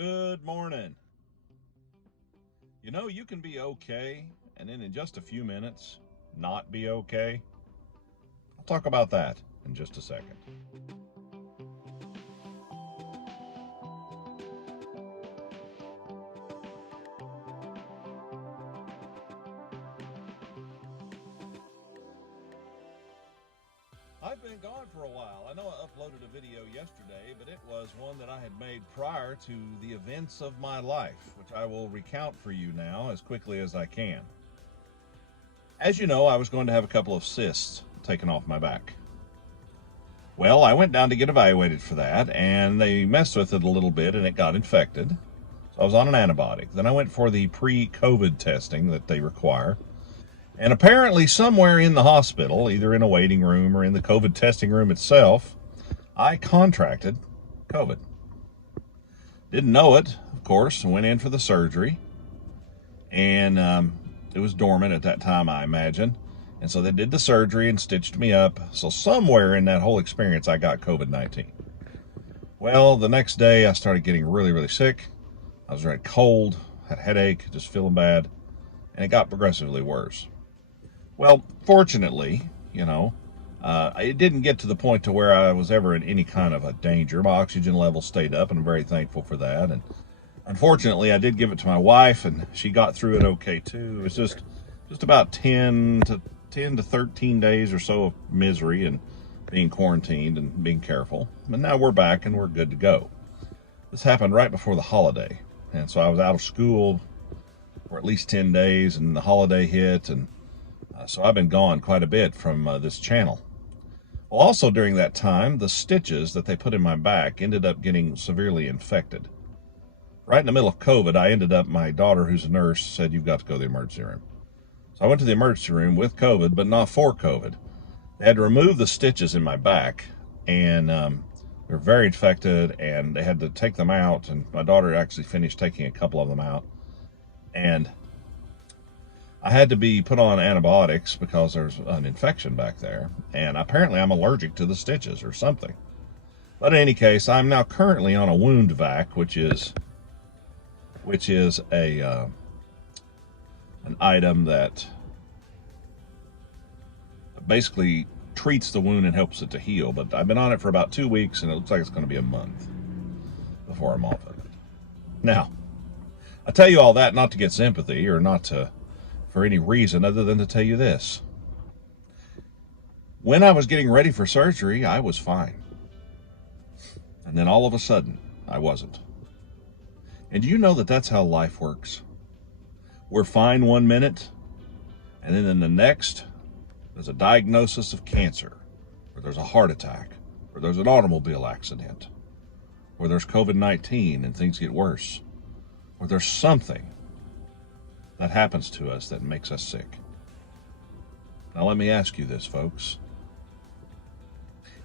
Good morning. You know, you can be okay and then in just a few minutes not be okay. I'll talk about that in just a second. I've been gone for a while. I know I uploaded a video yesterday, but it was one that I had made prior to the events of my life, which I will recount for you now as quickly as I can. As you know, I was going to have a couple of cysts taken off my back. Well, I went down to get evaluated for that, and they messed with it a little bit, and it got infected. So I was on an antibiotic. Then I went for the pre-COVID testing that they require. And apparently somewhere in the hospital, either in a waiting room or in the COVID testing room itself, I contracted COVID. Didn't know it, of course, and went in for the surgery. And it was dormant at that time, I imagine. And so they did the surgery and stitched me up. So somewhere in that whole experience, I got COVID-19. Well, the next day I started getting really, really sick. I was very cold, had a headache, just feeling bad, and it got progressively worse. Well, fortunately, it didn't get to the point to where I was ever in any kind of a danger. My oxygen level stayed up, and I'm very thankful for that. And unfortunately, I did give it to my wife, and she got through it okay too. It was just about 10 to 13 days or so of misery and being quarantined and being careful. But now we're back and we're good to go. This happened right before the holiday, and so I was out of school for at least 10 days, and the holiday hit, and so I've been gone quite a bit from this channel. Well, also during that time, the stitches that they put in my back ended up getting severely infected. Right in the middle of COVID, my daughter, who's a nurse, said, "You've got to go to the emergency room." So I went to the emergency room with COVID, but not for COVID. They had to remove the stitches in my back, and they're very infected, and they had to take them out, and my daughter actually finished taking a couple of them out. And I had to be put on antibiotics because there's an infection back there, and apparently I'm allergic to the stitches or something. But in any case, I'm now currently on a wound vac, which is an item that basically treats the wound and helps it to heal. But I've been on it for about 2 weeks, and it looks like it's going to be a month before I'm off of it. Now, I tell you all that not to get sympathy or not to for any reason other than to tell you this. When I was getting ready for surgery, I was fine. And then all of a sudden, I wasn't. And do you know that that's how life works? We're fine 1 minute, and then in the next, there's a diagnosis of cancer, or there's a heart attack, or there's an automobile accident, or there's COVID-19 and things get worse, or there's something that happens to us that makes us sick. Now let me ask you this, folks.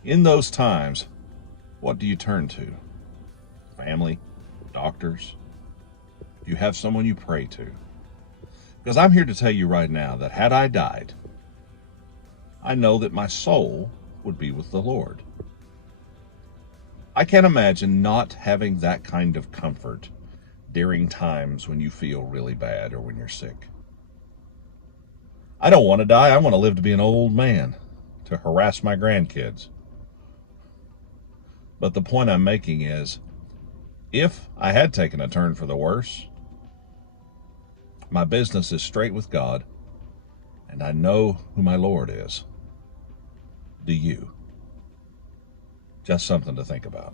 In those times, what do you turn to? Family? Doctors? Do you have someone you pray to? Because I'm here to tell you right now that had I died, I know that my soul would be with the Lord. I can't imagine not having that kind of comfort during times when you feel really bad or when you're sick. I don't want to die. I want to live to be an old man to harass my grandkids. But the point I'm making is, if I had taken a turn for the worse, my business is straight with God, and I know who my Lord is. Do you? Just something to think about.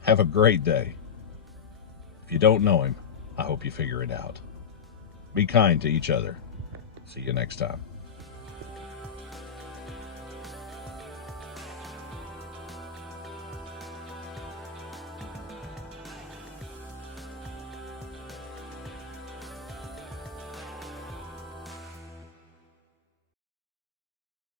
Have a great day. If you don't know him, I hope you figure it out. Be kind to each other. See you next time.